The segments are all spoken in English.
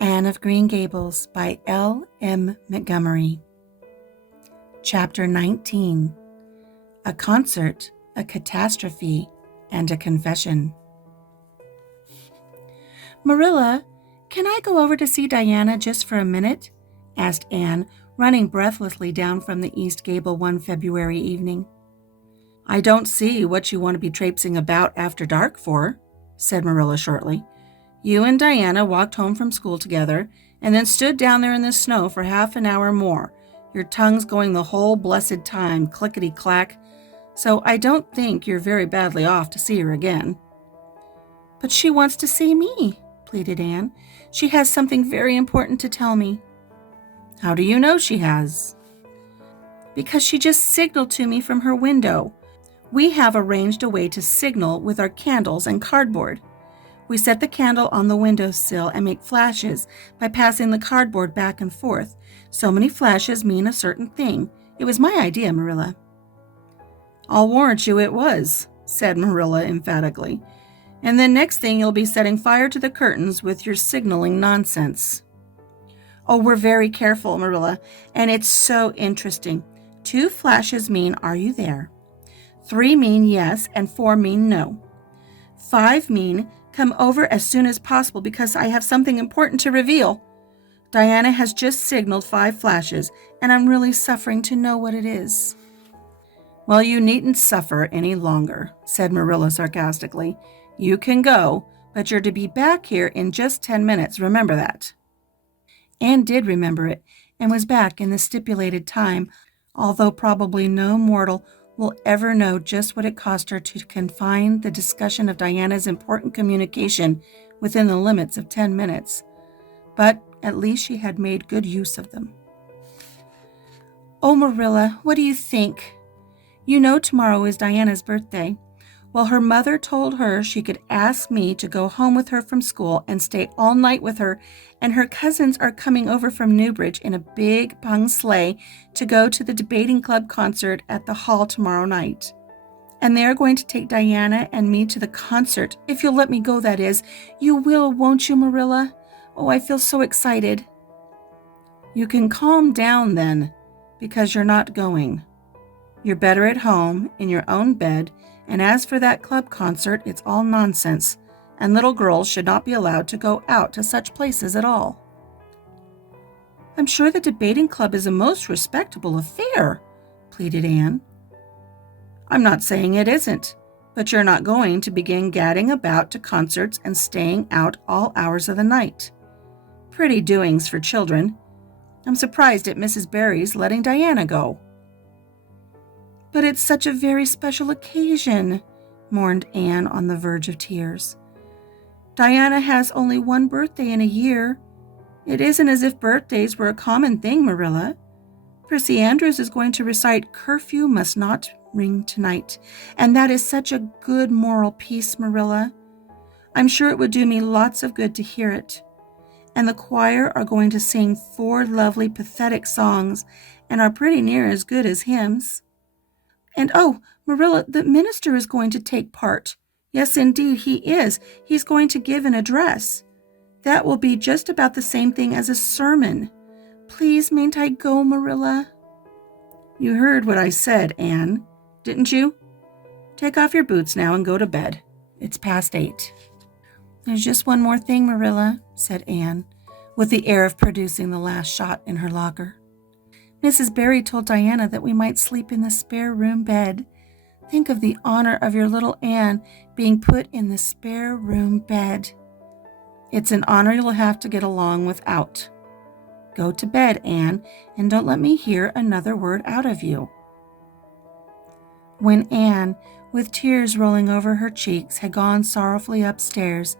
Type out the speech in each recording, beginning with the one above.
Anne of Green Gables by L. M. Montgomery. Chapter 19. A Concert, a Catastrophe, and a Confession. "Marilla, can I go over to see Diana just for a minute?" asked Anne, running breathlessly down from the east gable one February evening. "I don't see what you want to be traipsing about after dark for," said Marilla shortly. "You and Diana walked home from school together and then stood down there in the snow for half an hour more, your tongues going the whole blessed time, clickety-clack, so I don't think you're very badly off to see her again." "But she wants to see me," pleaded Anne. "She has something very important to tell me." "How do you know she has?" "Because she just signaled to me from her window. We have arranged a way to signal with our candles and cardboard. We set the candle on the windowsill and make flashes by passing the cardboard back and forth. So many flashes mean a certain thing. It was my idea, Marilla." "I'll warrant you it was," said Marilla emphatically. "And then next thing you'll be setting fire to the curtains with your signaling nonsense." "Oh, we're very careful, Marilla, and it's so interesting. 2 flashes mean, 'Are you there?' 3 mean yes, and 4 mean no. 5 mean, 'Come over as soon as possible because I have something important to reveal.' Diana has just signaled 5 flashes, and I'm really suffering to know what it is." "Well, you needn't suffer any longer," said Marilla sarcastically. "You can go, but you're to be back here in just 10 minutes. Remember that." Anne did remember it, and was back in the stipulated time, although probably no mortal will ever know just what it cost her to confine the discussion of Diana's important communication within the limits of 10 minutes. But at least she had made good use of them. "Oh, Marilla, what do you think? You know tomorrow is Diana's birthday. Well, her mother told her she could ask me to go home with her from school and stay all night with her, and her cousins are coming over from Newbridge in a big pung sleigh to go to the debating club concert at the hall tomorrow night. And they are going to take Diana and me to the concert, if you'll let me go, that is. You will, won't you, Marilla? Oh, I feel so excited." "You can calm down then, because you're not going. You're better at home, in your own bed, and as for that club concert, it's all nonsense, and little girls should not be allowed to go out to such places at all." "I'm sure the debating club is a most respectable affair," pleaded Anne. "I'm not saying it isn't, but you're not going to begin gadding about to concerts and staying out all hours of the night. Pretty doings for children. I'm surprised at Mrs. Barry's letting Diana go." "But it's such a very special occasion," mourned Anne on the verge of tears. "Diana has only one birthday in a year. It isn't as if birthdays were a common thing, Marilla. Prissy Andrews is going to recite 'Curfew Must Not Ring Tonight,' and that is such a good moral piece, Marilla. I'm sure it would do me lots of good to hear it. And the choir are going to sing 4 lovely pathetic songs and are pretty near as good as hymns. And oh, Marilla, the minister is going to take part. Yes, indeed, he is. He's going to give an address. That will be just about the same thing as a sermon. Please, mayn't I go, Marilla?" "You heard what I said, Anne, didn't you? Take off your boots now and go to bed. It's past 8. "There's just one more thing, Marilla," said Anne, with the air of producing the last shot in her locker. "Mrs. Barry told Diana that we might sleep in the spare room bed. Think of the honor of your little Anne being put in the spare room bed." "It's an honor you'll have to get along without. Go to bed, Anne, and don't let me hear another word out of you." When Anne, with tears rolling over her cheeks, had gone sorrowfully upstairs,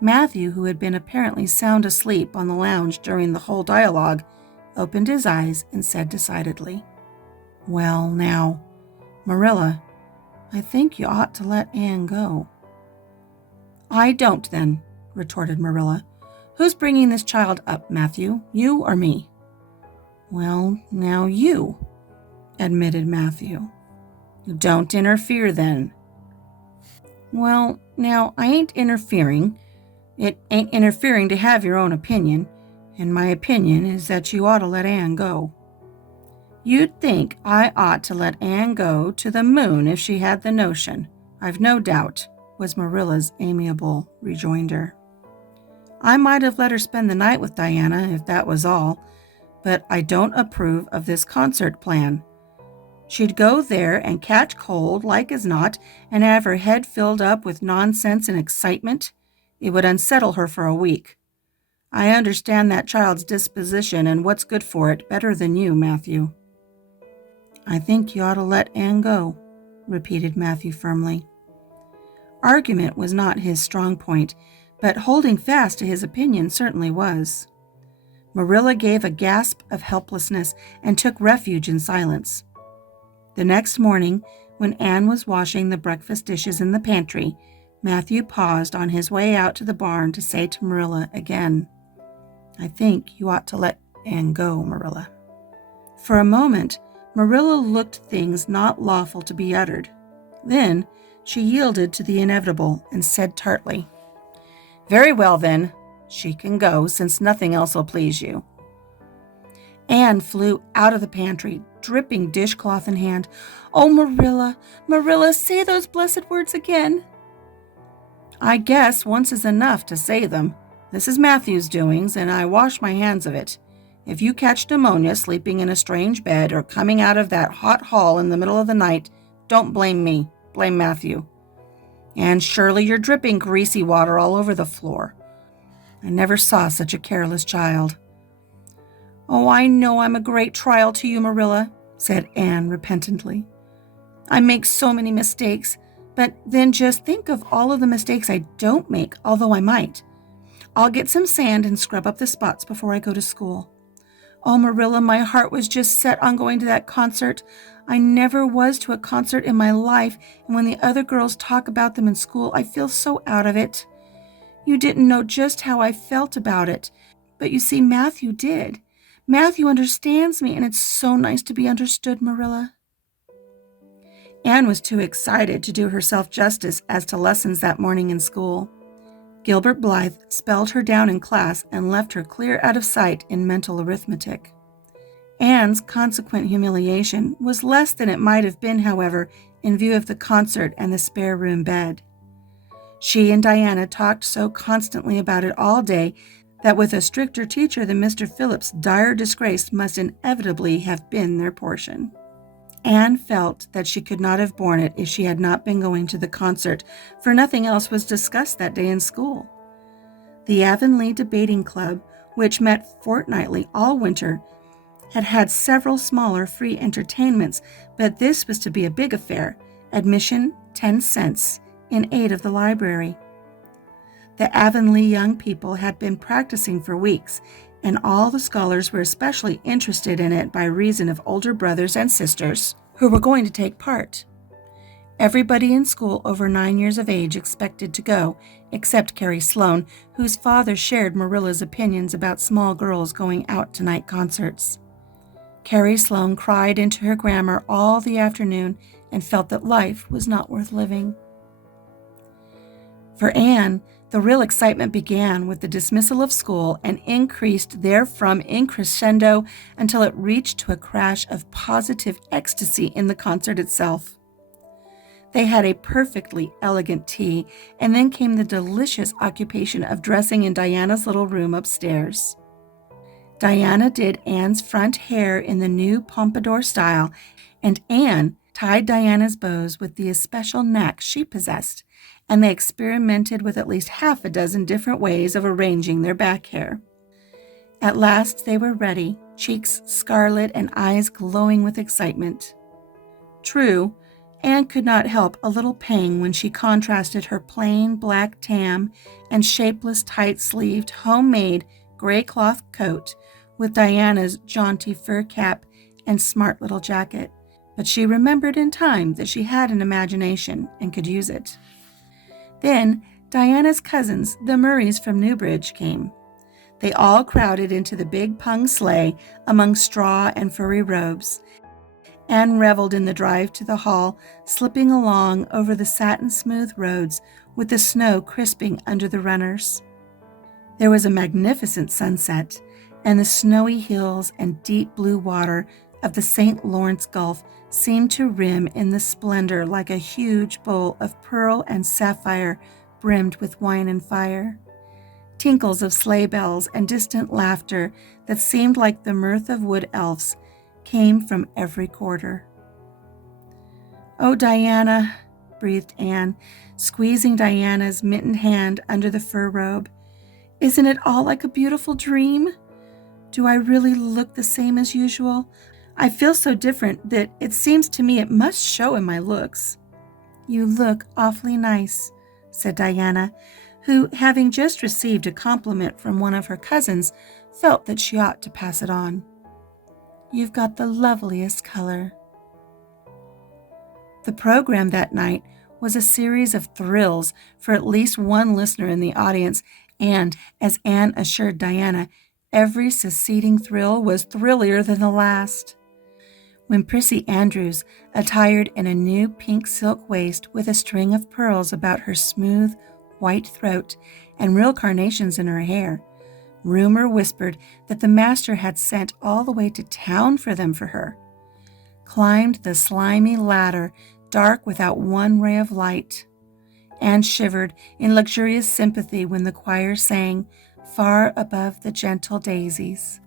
Matthew, who had been apparently sound asleep on the lounge during the whole dialogue, opened his eyes and said decidedly, "Well, now, Marilla, I think you ought to let Anne go." "I don't, then," retorted Marilla. "Who's bringing this child up, Matthew, you or me?" "Well, now you," admitted Matthew. "Don't interfere, then." "Well, now, I ain't interfering. It ain't interfering to have your own opinion. and my opinion is that you ought to let Anne go." "You'd think I ought to let Anne go to the moon if she had the notion, I've no doubt," was Marilla's amiable rejoinder. "I might have let her spend the night with Diana if that was all, but I don't approve of this concert plan. She'd go there and catch cold, like as not, and have her head filled up with nonsense and excitement. It would unsettle her for a week. I understand that child's disposition and what's good for it better than you, Matthew." "I think you ought to let Anne go," repeated Matthew firmly. Argument was not his strong point, but holding fast to his opinion certainly was. Marilla gave a gasp of helplessness and took refuge in silence. The next morning, when Anne was washing the breakfast dishes in the pantry, Matthew paused on his way out to the barn to say to Marilla again, "I think you ought to let Anne go, Marilla." For a moment, Marilla looked things not lawful to be uttered. Then she yielded to the inevitable and said tartly, "Very well, then. She can go, since nothing else will please you." Anne flew out of the pantry, dripping dishcloth in hand. "Oh, Marilla, Marilla, say those blessed words again." "I guess once is enough to say them. This is Matthew's doings, and I wash my hands of it. If you catch pneumonia sleeping in a strange bed or coming out of that hot hall in the middle of the night, don't blame me, blame Matthew. And surely you're dripping greasy water all over the floor. I never saw such a careless child." "Oh, I know I'm a great trial to you, Marilla," said Anne repentantly. "I make so many mistakes, but then just think of all of the mistakes I don't make, although I might. I'll get some sand and scrub up the spots before I go to school. Oh, Marilla, my heart was just set on going to that concert. I never was to a concert in my life, and when the other girls talk about them in school, I feel so out of it. You didn't know just how I felt about it, but you see, Matthew did. Matthew understands me, and it's so nice to be understood, Marilla." Anne was too excited to do herself justice as to lessons that morning in school. Gilbert Blythe spelled her down in class and left her clear out of sight in mental arithmetic. Anne's consequent humiliation was less than it might have been, however, in view of the concert and the spare room bed. She and Diana talked so constantly about it all day that with a stricter teacher than Mr. Phillips, dire disgrace must inevitably have been their portion. Anne felt that she could not have borne it if she had not been going to the concert, for nothing else was discussed that day in school. The Avonlea Debating Club, which met fortnightly all winter, had had several smaller free entertainments, but this was to be a big affair, admission 10 cents, in aid of the library. The Avonlea young people had been practicing for weeks, and all the scholars were especially interested in it by reason of older brothers and sisters who were going to take part. Everybody in school over 9 years of age expected to go, except Carrie Sloane, whose father shared Marilla's opinions about small girls going out to night concerts. Carrie Sloane cried into her grammar all the afternoon and felt that life was not worth living. For Anne, the real excitement began with the dismissal of school and increased therefrom in crescendo until it reached to a crash of positive ecstasy in the concert itself. They had a perfectly elegant tea, and then came the delicious occupation of dressing in Diana's little room upstairs. Diana did Anne's front hair in the new pompadour style, and Anne tied Diana's bows with the especial knack she possessed, and they experimented with at least half a dozen different ways of arranging their back hair. At last they were ready, cheeks scarlet and eyes glowing with excitement. True, Anne could not help a little pang when she contrasted her plain black tam and shapeless tight-sleeved, homemade gray cloth coat with Diana's jaunty fur cap and smart little jacket, but she remembered in time that she had an imagination and could use it. Then Diana's cousins, the Murrays from Newbridge, came. They all crowded into the big pung sleigh among straw and furry robes. Anne reveled in the drive to the hall, slipping along over the satin-smooth roads with the snow crisping under the runners. There was a magnificent sunset, and the snowy hills and deep blue water of the St. Lawrence Gulf seemed to rim in the splendor like a huge bowl of pearl and sapphire brimmed with wine and fire. Tinkles of sleigh bells and distant laughter that seemed like the mirth of wood elves came from every quarter. "Oh, Diana," breathed Anne, squeezing Diana's mittened hand under the fur robe. "Isn't it all like a beautiful dream? Do I really look the same as usual? I feel so different that it seems to me it must show in my looks." "You look awfully nice," said Diana, who, having just received a compliment from one of her cousins, felt that she ought to pass it on. "You've got the loveliest color." The program that night was a series of thrills for at least one listener in the audience, and, as Anne assured Diana, every succeeding thrill was thrillier than the last. When Prissy Andrews, attired in a new pink silk waist with a string of pearls about her smooth, white throat and real carnations in her hair, rumor whispered that the master had sent all the way to town for them for her, climbed the slimy ladder, dark without one ray of light, and shivered in luxurious sympathy when the choir sang, "Far above the gentle daisies,"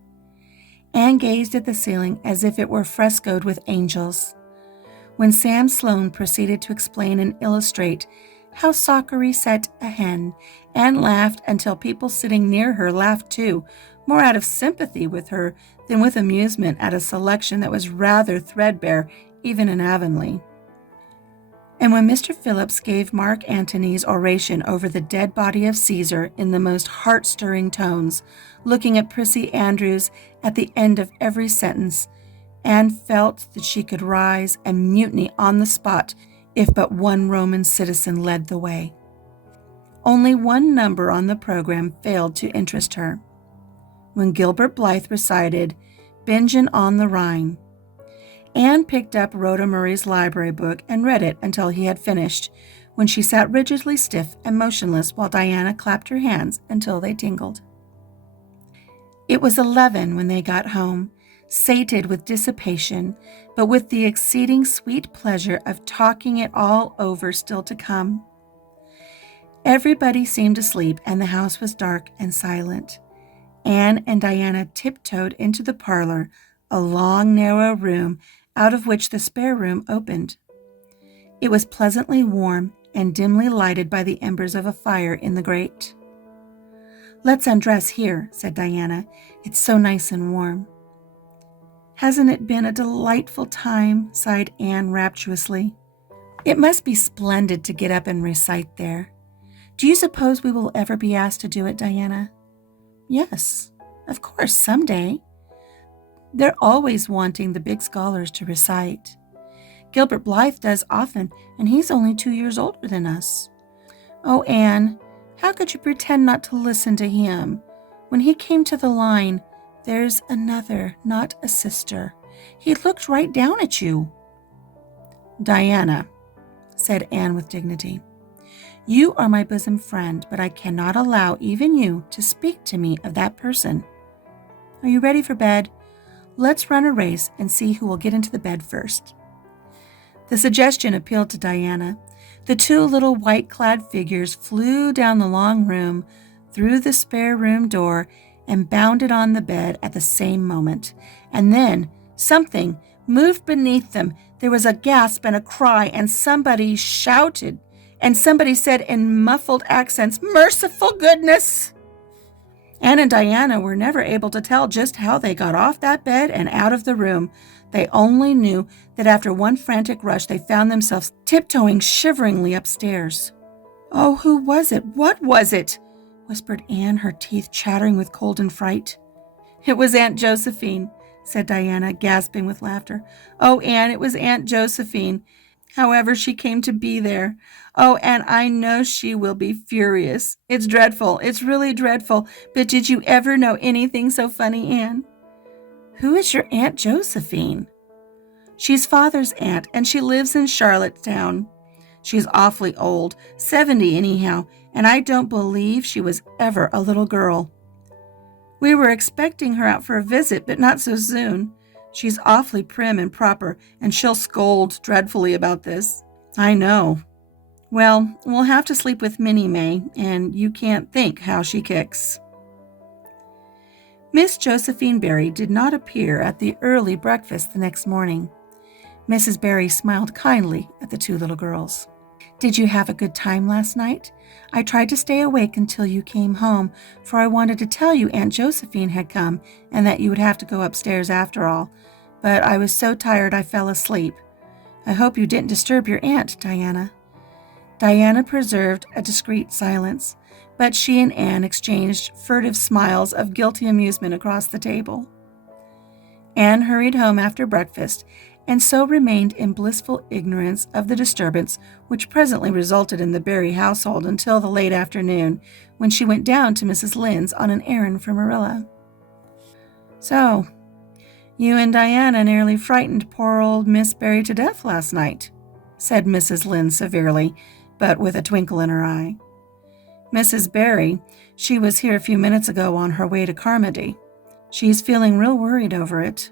and gazed at the ceiling as if it were frescoed with angels. When Sam Sloan proceeded to explain and illustrate how Sockery set a hen, and laughed until people sitting near her laughed too, more out of sympathy with her than with amusement at a selection that was rather threadbare even in Avonlea. And when Mr. Phillips gave Mark Antony's oration over the dead body of Caesar in the most heart-stirring tones, looking at Prissy Andrews at the end of every sentence, Anne felt that she could rise and mutiny on the spot if but one Roman citizen led the way. Only one number on the program failed to interest her. When Gilbert Blythe recited "Bingen on the Rhine," Anne picked up Rhoda Murray's library book and read it until he had finished, when she sat rigidly stiff and motionless while Diana clapped her hands until they tingled. It was 11 when they got home, sated with dissipation, but with the exceeding sweet pleasure of talking it all over still to come. Everybody seemed asleep, and the house was dark and silent. Anne and Diana tiptoed into the parlor, a long, narrow room out of which the spare room opened. It was pleasantly warm and dimly lighted by the embers of a fire in the grate. "Let's undress here," said Diana. "It's so nice and warm." "Hasn't it been a delightful time?" sighed Anne rapturously. "It must be splendid to get up and recite there. Do you suppose we will ever be asked to do it, Diana?" "Yes, of course, someday. They're always wanting the big scholars to recite. Gilbert Blythe does often, and he's only 2 years older than us." "Oh, Anne, how could you pretend not to listen to him? When he came to the line, 'There's another, not a sister,' he looked right down at you." "Diana," said Anne with dignity, "you are my bosom friend, but I cannot allow even you to speak to me of that person. Are you ready for bed? Let's run a race and see who will get into the bed first." The suggestion appealed to Diana. The two little white-clad figures flew down the long room, through the spare room door, and bounded on the bed at the same moment. And then something moved beneath them. There was a gasp and a cry, and somebody shouted, and somebody said in muffled accents, "Merciful goodness!" Anne and Diana were never able to tell just how they got off that bed and out of the room. They only knew that after one frantic rush, they found themselves tiptoeing shiveringly upstairs. "Oh, who was it? What was it?" whispered Anne, her teeth chattering with cold and fright. "It was Aunt Josephine," said Diana, gasping with laughter. "Oh, Anne, it was Aunt Josephine. However she came to be there. Oh, and I know she will be furious. It's dreadful. It's really dreadful. But did you ever know anything so funny, Anne?" "Who is your Aunt Josephine?" "She's Father's aunt, and she lives in Charlottetown. She's awfully old, 70 anyhow, and I don't believe she was ever a little girl." We were expecting her out for a visit, but not so soon. She's awfully prim and proper, and she'll scold dreadfully about this. I know. Well, we'll have to sleep with Minnie May, and you can't think how she kicks. Miss Josephine Barry did not appear at the early breakfast the next morning. Mrs. Barry smiled kindly at the two little girls. Did you have a good time last night? I tried to stay awake until you came home, for I wanted to tell you Aunt Josephine had come and that you would have to go upstairs after all. But I was so tired I fell asleep. I hope you didn't disturb your aunt, Diana. Diana preserved a discreet silence, but she and Anne exchanged furtive smiles of guilty amusement across the table. Anne hurried home after breakfast, and so remained in blissful ignorance of the disturbance which presently resulted in the Barry household until the late afternoon, when she went down to Mrs. Lynde's on an errand for Marilla. So, you and Diana nearly frightened poor old Miss Barry to death last night, said Mrs. Lynde severely, but with a twinkle in her eye. Mrs. Barry, she was here a few minutes ago on her way to Carmody. She's feeling real worried over it.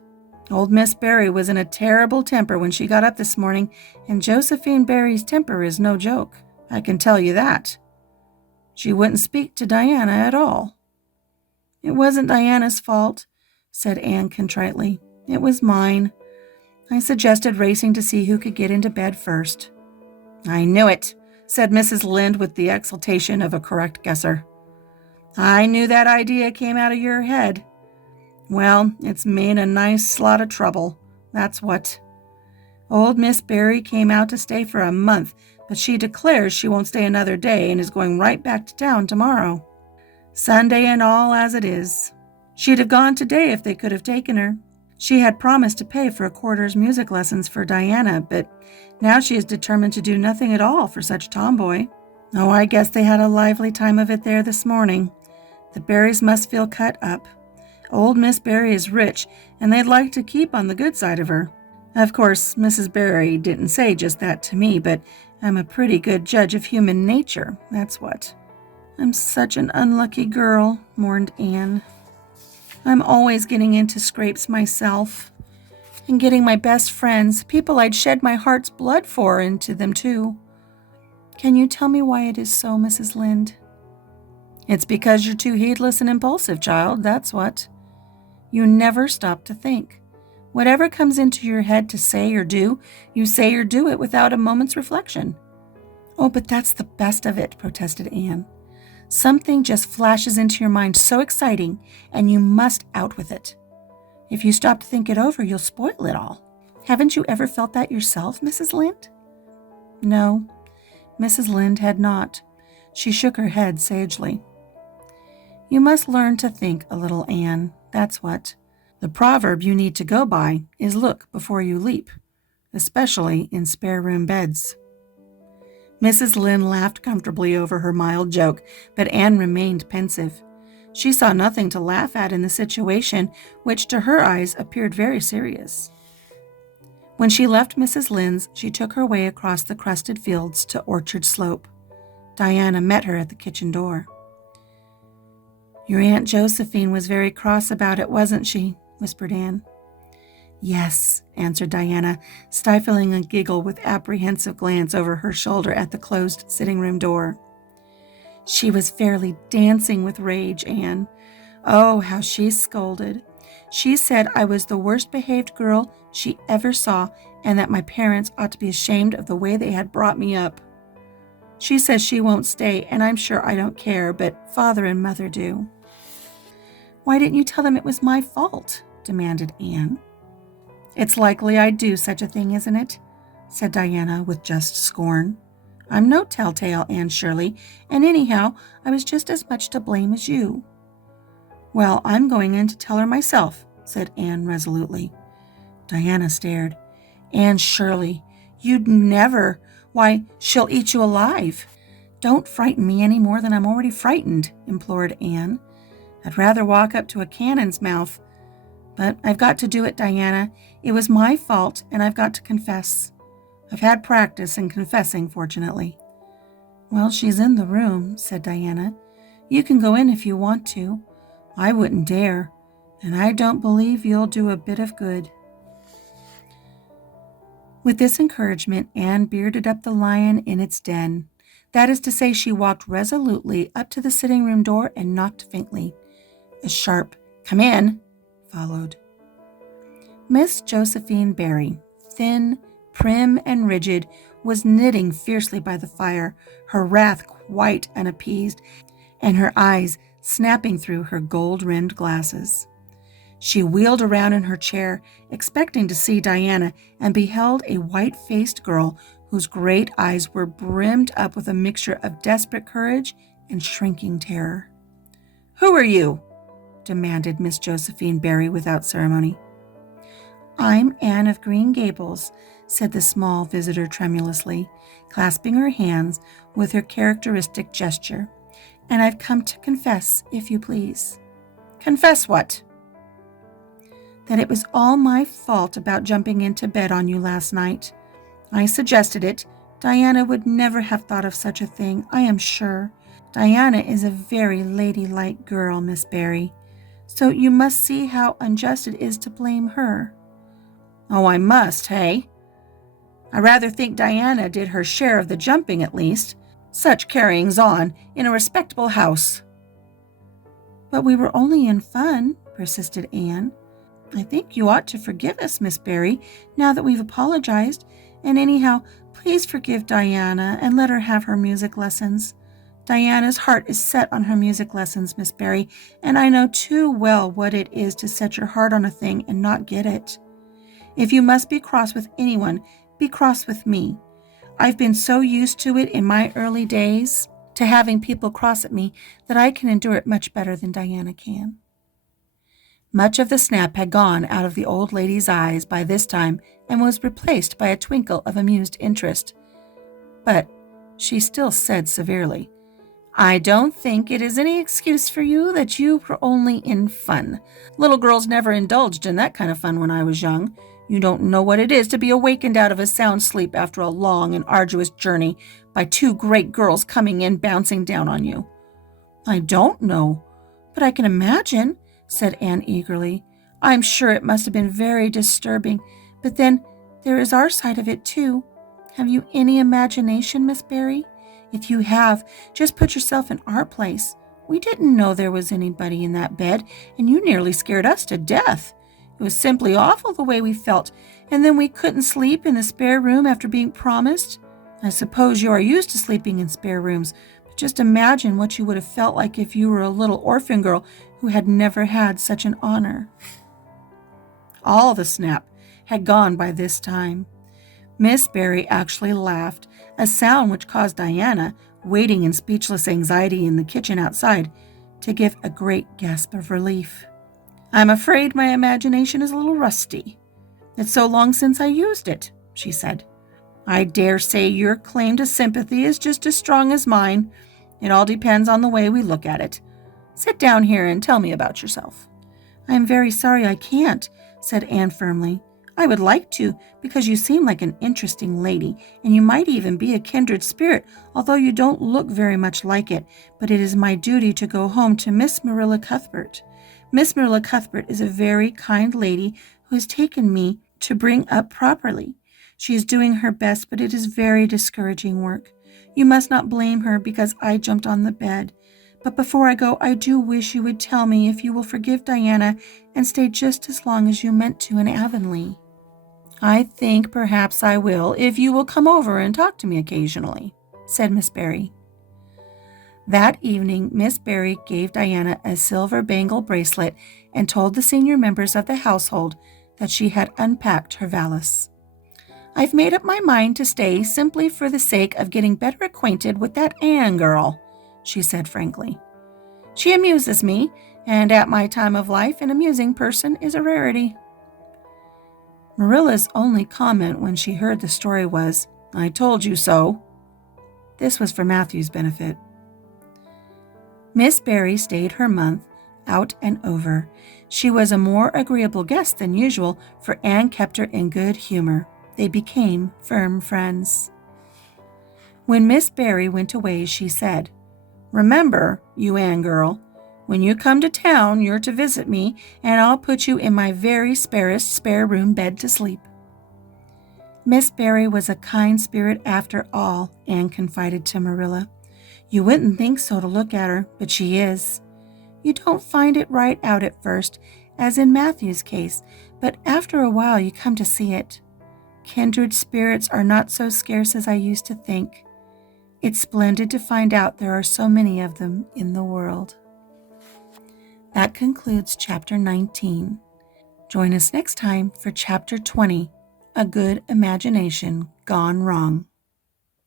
Old Miss Barry was in a terrible temper when she got up this morning, and Josephine Barry's temper is no joke. I can tell you that. She wouldn't speak to Diana at all. It wasn't Diana's fault, said Anne contritely. It was mine. I suggested racing to see who could get into bed first. I knew it, said Mrs. Lynde with the exultation of a correct guesser. I knew that idea came out of your head. Well, it's made a nice lot of trouble, that's what. Old Miss Barry came out to stay for a month, but she declares she won't stay another day and is going right back to town tomorrow. Sunday and all as it is. She'd have gone today if they could have taken her. She had promised to pay for a quarter's music lessons for Diana, but now she is determined to do nothing at all for such tomboy. Oh, I guess they had a lively time of it there this morning. The Barrys must feel cut up. Old Miss Barry is rich, and they'd like to keep on the good side of her. Of course, Mrs. Barry didn't say just that to me, but I'm a pretty good judge of human nature, that's what. I'm such an unlucky girl, mourned Anne. I'm always getting into scrapes myself, and getting my best friends, people I'd shed my heart's blood for, into them too. Can you tell me why it is so, Mrs. Lynde? It's because you're too heedless and impulsive, child, that's what. You never stop to think. Whatever comes into your head to say or do, you say or do it without a moment's reflection. Oh, but that's the best of it, protested Anne. Something just flashes into your mind so exciting, and you must out with it. If you stop to think it over, you'll spoil it all. Haven't you ever felt that yourself, Mrs. Lynde? No, Mrs. Lynde had not. She shook her head sagely. You must learn to think a little, Anne, that's what. The proverb you need to go by is look before you leap, especially in spare room beds. Mrs. Lynde laughed comfortably over her mild joke, but Anne remained pensive. She saw nothing to laugh at in the situation, which to her eyes appeared very serious. When she left Mrs. Lynde's, she took her way across the crusted fields to Orchard Slope. Diana met her at the kitchen door. Your Aunt Josephine was very cross about it, wasn't she? Whispered Anne. Yes, answered Diana, stifling a giggle with apprehensive glance over her shoulder at the closed sitting-room door. She was fairly dancing with rage, Anne. Oh, how she scolded. She said I was the worst-behaved girl she ever saw, and that my parents ought to be ashamed of the way they had brought me up. She says she won't stay, and I'm sure I don't care, but Father and Mother do. Why didn't you tell them it was my fault? Demanded Anne. It's likely I'd do such a thing, isn't it? Said Diana with just scorn. I'm no telltale, Anne Shirley, and anyhow, I was just as much to blame as you. Well, I'm going in to tell her myself, said Anne resolutely. Diana stared. Anne Shirley, you'd never. Why, she'll eat you alive. Don't frighten me any more than I'm already frightened, implored Anne. I'd rather walk up to a cannon's mouth. But I've got to do it, Diana. It was my fault, and I've got to confess. I've had practice in confessing, fortunately. Well, she's in the room, said Diana. You can go in if you want to. I wouldn't dare, and I don't believe you'll do a bit of good." With this encouragement, Anne bearded up the lion in its den. That is to say, she walked resolutely up to the sitting room door and knocked faintly. A sharp "Come in" followed. Miss Josephine Barry, thin, prim, and rigid, was knitting fiercely by the fire, her wrath quite unappeased, and her eyes snapping through her gold-rimmed glasses. She wheeled around in her chair, expecting to see Diana, and beheld a white-faced girl whose great eyes were brimmed up with a mixture of desperate courage and shrinking terror. "Who are you?" demanded Miss Josephine Barry without ceremony. "I'm Anne of Green Gables," said the small visitor tremulously, clasping her hands with her characteristic gesture, "and I've come to confess, if you please." "Confess what?" "That it was all my fault about jumping into bed on you last night. I suggested it. Diana would never have thought of such a thing, I am sure. Diana is a very ladylike girl, Miss Barry, so you must see how unjust it is to blame her." "Oh, I must, hey? I rather think Diana did her share of the jumping at least. Such carryings on in a respectable house." "But we were only in fun," persisted Anne. "I think you ought to forgive us, Miss Barry, now that we've apologized. And anyhow, please forgive Diana and let her have her music lessons. Diana's heart is set on her music lessons, Miss Barry, and I know too well what it is to set your heart on a thing and not get it. If you must be cross with anyone, be cross with me. I've been so used to it in my early days, to having people cross at me, that I can endure it much better than Diana can." Much of the snap had gone out of the old lady's eyes by this time and was replaced by a twinkle of amused interest. But she still said severely, "I don't think it is any excuse for you that you were only in fun. Little girls never indulged in that kind of fun when I was young. You don't know what it is to be awakened out of a sound sleep after a long and arduous journey by two great girls coming in bouncing down on you." "I don't know, but I can imagine," said Anne eagerly. "I'm sure it must have been very disturbing, but then there is our side of it too. Have you any imagination, Miss Barry? If you have, just put yourself in our place. We didn't know there was anybody in that bed, and you nearly scared us to death. It was simply awful the way we felt, and then we couldn't sleep in the spare room after being promised. I suppose you are used to sleeping in spare rooms, but just imagine what you would have felt like if you were a little orphan girl who had never had such an honor." All the snap had gone by this time. Miss Barry actually laughed, a sound which caused Diana, waiting in speechless anxiety in the kitchen outside, to give a great gasp of relief. "I'm afraid my imagination is a little rusty. It's so long since I used it," she said. "I dare say your claim to sympathy is just as strong as mine. It all depends on the way we look at it. Sit down here and tell me about yourself." "I am very sorry I can't," said Anne firmly. "I would like to, because you seem like an interesting lady, and you might even be a kindred spirit, although you don't look very much like it. But it is my duty to go home to Miss Marilla Cuthbert. Miss Marilla Cuthbert is a very kind lady who has taken me to bring up properly. She is doing her best, but it is very discouraging work. You must not blame her because I jumped on the bed. But before I go, I do wish you would tell me if you will forgive Diana and stay just as long as you meant to in Avonlea." "I think perhaps I will, if you will come over and talk to me occasionally," said Miss Barry. That evening, Miss Barry gave Diana a silver bangle bracelet and told the senior members of the household that she had unpacked her valise. "I've made up my mind to stay simply for the sake of getting better acquainted with that Anne girl," she said frankly. "She amuses me, and at my time of life, an amusing person is a rarity." Marilla's only comment when she heard the story was, "I told you so." This was for Matthew's benefit. Miss Barry stayed her month, out and over. She was a more agreeable guest than usual, for Anne kept her in good humor. They became firm friends. When Miss Barry went away, she said, "Remember, you Anne girl, When you come to town, you're to visit me, and I'll put you in my very sparest spare room bed to sleep." Miss Barry was a kind spirit after all, Anne confided to Marilla. "You wouldn't think so to look at her, but she is. You don't find it right out at first, as in Matthew's case, but after a while you come to see it. Kindred spirits are not so scarce as I used to think. It's splendid to find out there are so many of them in the world." That concludes Chapter 19. Join us next time for Chapter 20, A Good Imagination Gone Wrong.